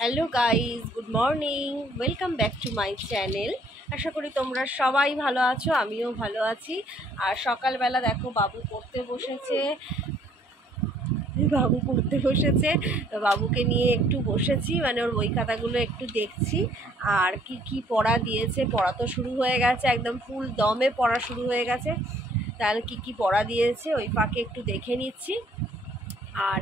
Hello guys, good morning, welcome back to my channel. আশা করি তোমরা সবাই ভালো আছো, আমিও ভালো আছি। আর সকালবেলা দেখো বাবু পড়তে বসেছে, তো বাবুকে নিয়ে একটু বসেছি, মানে ওর বই খাতাগুলো একটু দেখছি। আর কি কি পড়া দিয়েছে, পড়া তো শুরু হয়ে গেছে, একদম ফুল দমে পড়া শুরু হয়ে গেছে। তাহলে কি কি পড়া দিয়েছে ওই ফাঁকে একটু দেখে নিচ্ছি। আর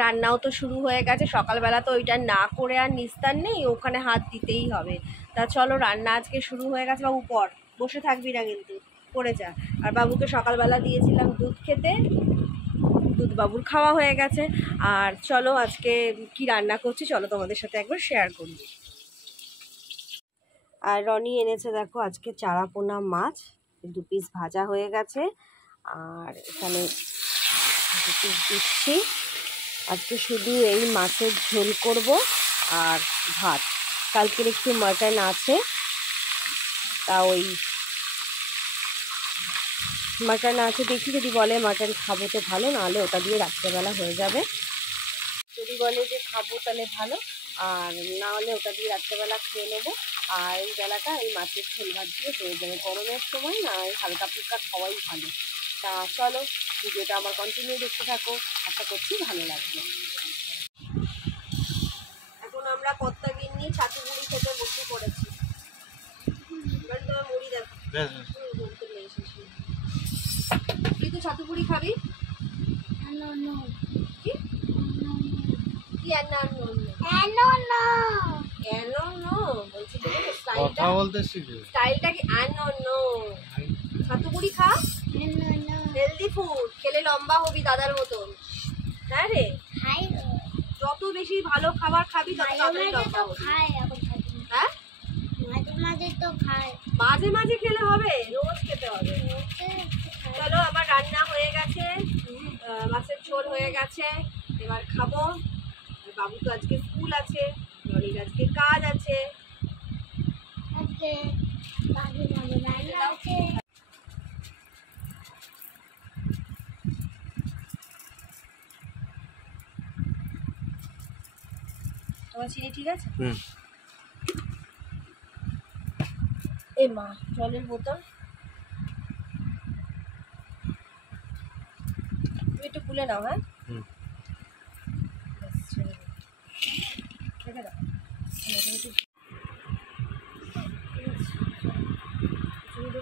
রান্নাও তো শুরু হয়ে গেছে, সকালবেলা তো ওইটা না করে আর নিস্তার নেই, ওখানে হাত দিতেই হবে। তা চলো, রান্না আজকে শুরু হয়ে গেছে। বাবু পড়, বসে থাকবি না কিন্তু, পড়ে যা। আর বাবুকে সকালবেলা দিয়েছিলাম দুধ খেতে, দুধ বাবুর খাওয়া হয়ে গেছে। আর চলো আজকে কি রান্না করছি চলো তোমাদের সাথে একবার শেয়ার করি। আর রনি এনেছে দেখো আজকে চারাপোনা মাছ, 2 পিস ভাজা হয়ে গেছে। আর এখানে 2 পিস দিচ্ছি। আজকে শুধু এই মাছের ঝোল করব আর ভাত। কালকের একটু মাটন আছে, তা ওই মাটন আছে, দেখি যদি বলে মাটন খাবো তো ভালো, নাহলে ওটা দিয়ে রাত্রেবেলা হয়ে যাবে। যদি বলে যে খাবো তাহলে ভালো, আর না হলে ওটা দিয়ে রাত্রেবেলা খেয়ে নেবো। আর এই বেলাটা এই মাছের ঝোল ভাত দিয়ে হয়ে যাবে। গরমের সময় না এই হালকা ফুলকা খাওয়াই ভালো। তা চলো, ভিডিওটা আমার কন্টিনিউ দেখতে থাকো, আশা করছি ভালো লাগবে। এখন আমরা কত্তা গিন্নি ছাতু মুড়ি খেতে বসে পড়েছি। এবার তোমার মুড়ি দেখো, তুই তো ছাতু মুড়ি খাবি? কি কি বলছি, স্টাইলটা কি? ছাতু মুড়ি খা, হেলদি ফুড খেলে লম্বা হবি দাদার মতন। হ্যাঁ রে, যত বেশি ভালো খাবার খাবি তত তাড়াতাড়ি লম্বা হবি। হ্যাঁ, মাঝে মাঝে খেলে হবে, রোজ খেতে হবে। চলো, আমার রান্না হয়ে গেছে, মাছের ঝোল হয়ে গেছে, এবার খাবো। বাবু তো আজকে স্কুল আছে, রনির আজকে কাজ আছে। তোমার চিনি ঠিক আছে? এ মা, জলের বোতল তুমি একটু খুলে নাও। হ্যাঁ, রেখে দাও।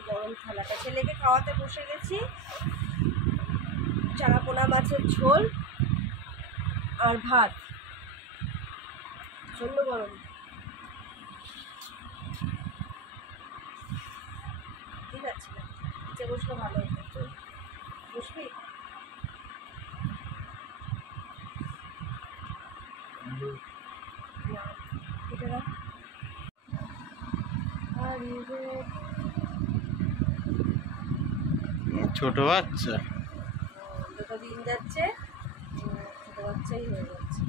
গরম থালাটা ছেলেকে খাওয়াতে বসে গেছি। চারাপোনা মাছের ঝোল আর ভাত, প্রচন্ড গরম। ঠিক আছে, নিচে বসলে ভালো হতো। বসবি? ছোট বাচ্চা, দুটো দিন যাচ্ছে, ছোট বাচ্চাই হয়ে যাচ্ছে।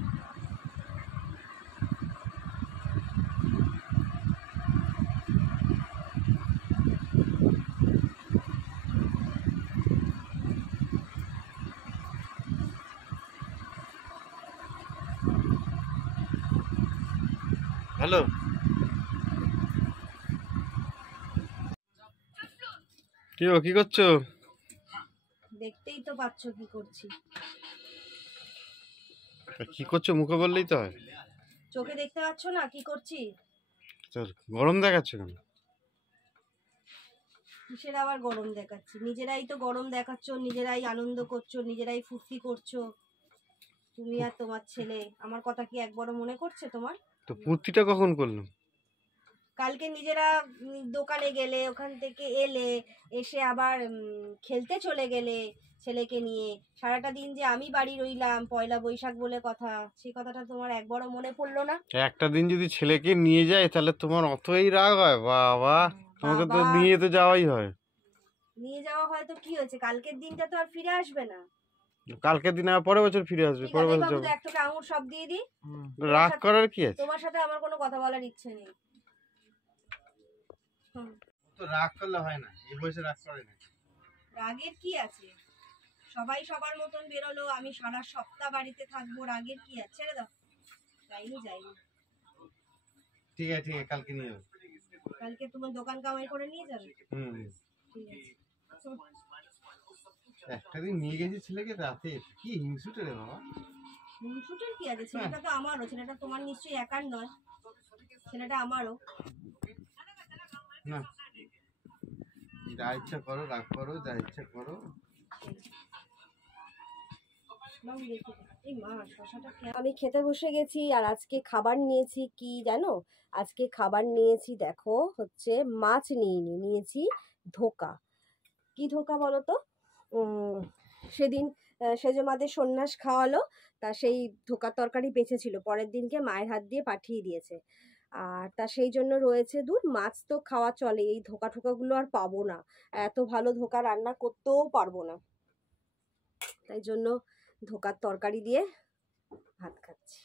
হ্যালো, কি করছো? দেখতেই তো পাচ্ছ কি করছি। কি করছো মুখে বললেই তো হয়। চোখে দেখতে পাচ্ছ না কি করছি? গরম দেখাচ্ছ কেন? কিসের আবার গরম দেখাচ্ছি? নিজেরাই তো গরম দেখাচ্ছ, নিজেরাই আনন্দ করছো, নিজেরাই ফুর্তি করছো। তুমি আর তোমার ছেলে, আমার কথা কি একবারও মনে করছে তোমার? তো ফুর্তিটা কখন করলাম? কালকে নিজেরা দোকানে গেলে, ওখান থেকে এলে, এসে আবার খেলতে চলে গেলে ছেলেকে নিয়ে। সারাটা দিন যে আমি বাড়ি রইলাম, পয়লা বৈশাখ বলে কথা, সেই কথাটা তোমার একবারও মনে পড়লো না? একটা দিন যদি ছেলেকে নিয়ে যায় তাহলে তোমার অতই রাগ হয়? বাবা, তোমাকে তো নিয়ে তো যাওয়াই হয়। নিয়ে যাওয়া হয় তো কি হয়েছে, কালকের দিনটা তো আর ফিরে আসবে না। কালকের দিন আর পরের বছর ফিরে আসবে, পরের বছর যাবো। এক টুকরো আঙুর সব দিয়ে দিই। রাগ করার কি আছে? তোমার সাথে আমার কোনো কথা বলার ইচ্ছে নেই। তো রাগ করলে হয় না, এই বয়সে রাগ করে না। রাগের কি আছে? সবাই সবার মতন বেরোলো, আমি সারা সপ্তাহ বাড়িতে থাকবো, রাগের কি আছে? ছেড়ে দাও, যাইনি। ঠিক আছে কালকে নিয়ে যাবো। কালকে তোমার দোকান কামাই করে নিয়ে যাবে। হুম ঠিক আছে। একটা দিন নিয়ে গেছি ছেলেকে রাতে, কি হিংসুটে রে বাবা। হিংসুটের কি আছে, ছেলেটা তো আমারও, ছেলেটা তোমার নিশ্চয়ই একার নয়, ছেলেটা আমারও। না যা ইচ্ছা করো, রাগ করো, যা ইচ্ছা করো। আমি খেতে বসে গেছি আর আজকে খাবার নিয়েছি কি জানো, আজকে খাবার নিয়েছি দেখো হচ্ছে মাছ নিয়েছি ধোকা। কি ধোকা বলো তো, সেদিন সেজো মাদের সন্ন্যাস খাওয়ালো, তা সেই ধোকার তরকারি বেঁচেছিল, পরের দিনকে মায়ের হাত দিয়ে পাঠিয়ে দিয়েছে। আর তা সেই জন্য রয়েছে, দূর মাছ তো খাওয়া চলে, এই ধোকা ঠোকাগুলো আর পাবো না, এত ভালো ধোকা রান্না করতেও পারবো না, তাই জন্য ধোকার তরকারি দিয়ে ভাত খাচ্ছি।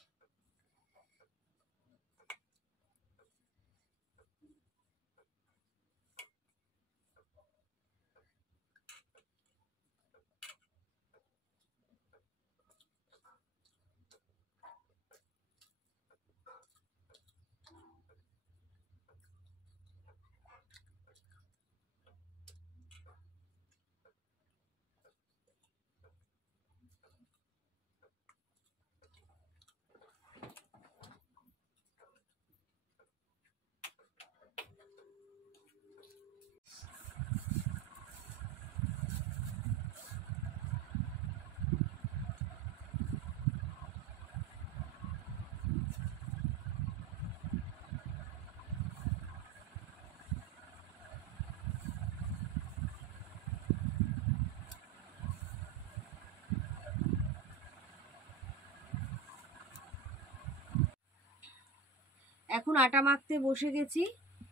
এখন আটা মাখতে বসে গেছি,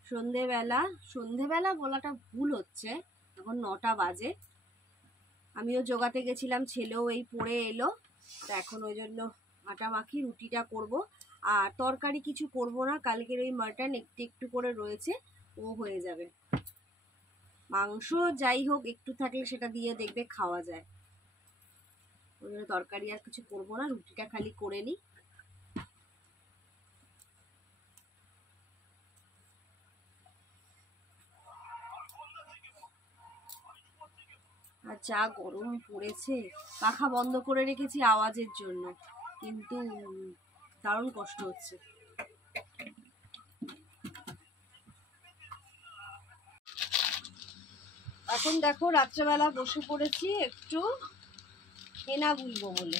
সন্ধেবেলা বলাটা ভুল হচ্ছে, এখন 9টা বাজে। আমিও জোগাতে গেছিলাম, ছেলেও এই পড়ে এলো, তা এখন ওই জন্য আটা মাখি, রুটিটা করব। আর তরকারি কিছু করব না, কালকের ওই মাটন একটু একটু করে রয়েছে, ও হয়ে যাবে। মাংস যাই হোক একটু থাকলে সেটা দিয়ে দেখবে খাওয়া যায়, ওই জন্য তরকারি আর কিছু করব না, রুটিটা খালি করে নিই। আর যা গরম পড়েছে, পাখা বন্ধ করে রেখেছি আওয়াজের জন্য, কিন্তু দারুণ কষ্ট হচ্ছে। এখন দেখো রাত্রেবেলা বসে পড়েছি একটু হেনা গুলবো বলে।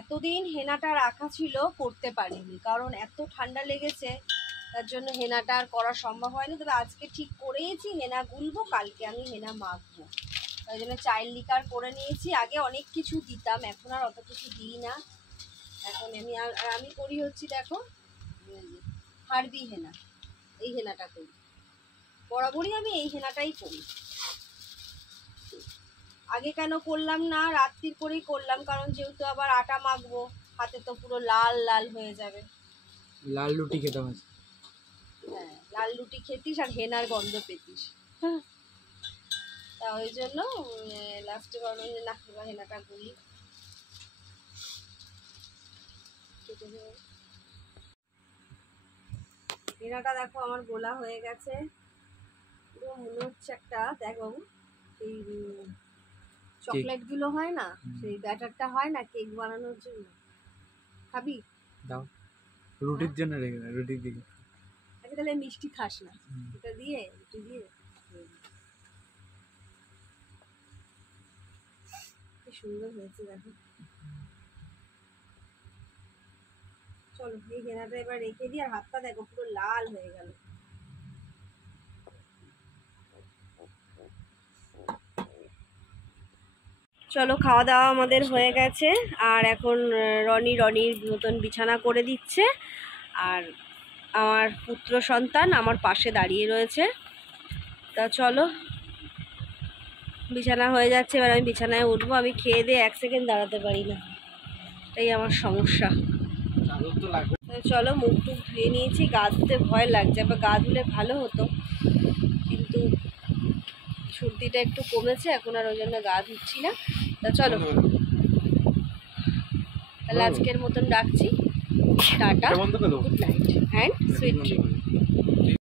এতদিন হেনাটা রাখা ছিল, করতে পারিনি, কারণ এত ঠান্ডা লেগেছে, তার জন্য হেনাটা আর করা সম্ভব হয়নি। তবে আজকে ঠিক করেইছি হেনা গুলবো, কালকে আমি হেনা মাখবো, তাই জন্য চাইল্ড লিকার করে নিয়েছি। আগে অনেক কিছু দিতাম, এখন আর অত কিছু দিই না। এখন আমি করি হচ্ছে দেখো হারবি হেনা, এই হেনাটা করি, বরাবরই আমি এই হেনাটাই করি। আগে কেন করলাম না, রাত্রির করেই করলাম, কারণ যেহেতু আবার আটা মাখবো, হাতে তো পুরো লাল লাল হয়ে যাবে। লাল রুটি খেতাম। হ্যাঁ, লাল রুটি খেতিস আর হেনার গন্ধ পেতিস, তা ওই জন্য লাস্টে ভাবলাম যে না, হেনাটা গুলি। হেনাটা দেখো আমার গোলা হয়ে গেছে, পুরো মনে হচ্ছে একটা, দেখ বাবু সেই চকলেট গুলো হয় না, সেই ব্যাটারটা হয় না কেক বানানোর জন্য, খাবি? দাও, রুটির জন্য রেখে দাও, রুটির দিকে। আচ্ছা তাহলে মিষ্টি খাস না, এটা দিয়ে রুটি দিয়ে কি সুন্দর হয়েছে দেখো। চলো এই হেনাটা এবার রেখে দিই, আর হাতটা দেখো পুরো লাল হয়ে গেল। চলো খাওয়া দাওয়া আমাদের হয়ে গেছে, আর এখন রনির মতন বিছানা করে দিচ্ছে, আর আমার পুত্র সন্তান আমার পাশে দাঁড়িয়ে রয়েছে। তা চলো বিছানা হয়ে যাচ্ছে, এবার আমি বিছানায় উঠবো। আমি খেয়ে দিয়ে 1 সেকেন্ড দাঁড়াতে পারি না, এটাই আমার সমস্যা। চলো মুখ টুক ধুয়ে নিয়েছি, গা ধুতে ভয় লাগছে, আবার গা ধুলে ভালো হতো, কিন্তু সর্দিটা একটু কমেছে এখন, আর ওই জন্য গা ধুচ্ছি না। তা চলো তাহলে আজকের মতন রাখছি। টাটা, বন্ধ করে দেবো good night and sweet dream.